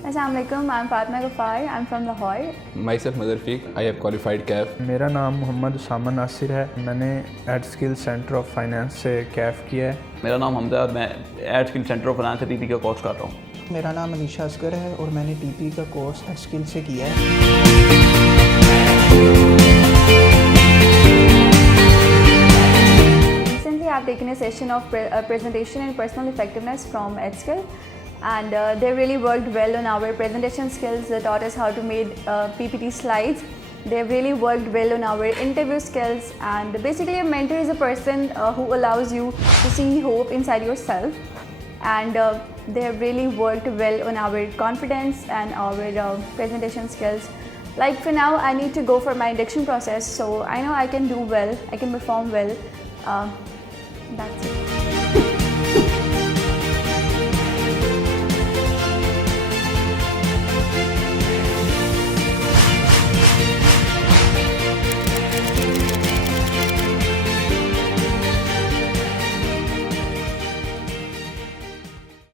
Assalamualaikum, I'm Fatma Ghaffar, I'm from Lahore. Myself Motherfiq, I have qualified CAF. मेरा नाम मोहम्मद उसामा नासिर है। मैंने EdSkills centre of finance से CAF किया है। मेरा नाम हमजा है और मैं EdSkills सेंटर ऑफ फाइनेंस से PPE का कोर्स कर रहा हूँ। मेरा नाम अनीशा असगर है और मैंने PPE का कोर्स EdSkills से किया है। Recently, I've taken a session of presentation and personal effectiveness from EdSkills, and they really worked well on our presentation skills. They taught us how to make PPT slides. They've really worked well on our interview skills, and basically a mentor is a person who allows you to see hope inside yourself, and they have really worked well on our confidence and our presentation skills. Like for now, I need to go for my induction process, so I know I can do well, I can perform well. That's it.